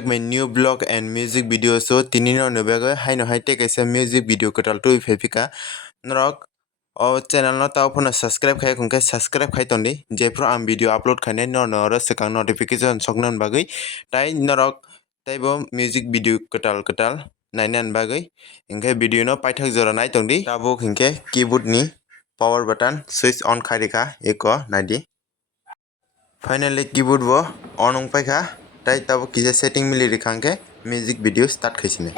back my new blog and music video so tinino no back hai no hai take a music video kotal tu fefika norok o channel no ta phone subscribe khai kunke subscribe khai tondi je pro am video upload khane no no ro sekang notification soknan bagai tai norok taibo music video kotal nainan bagai ingke video no paithak jora nai tondi tabo khingke keyboard ni power button switch on khairika eko naidi finally keyboard bo on paikha tai tabo kisa setting mili rikangke music video start khaisine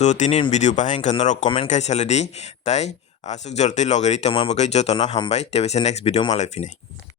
So tinin video bahain kanaro comment kai saladi tai asuk jorti logeri toma bagai jotono hambai tebese next video malai fine.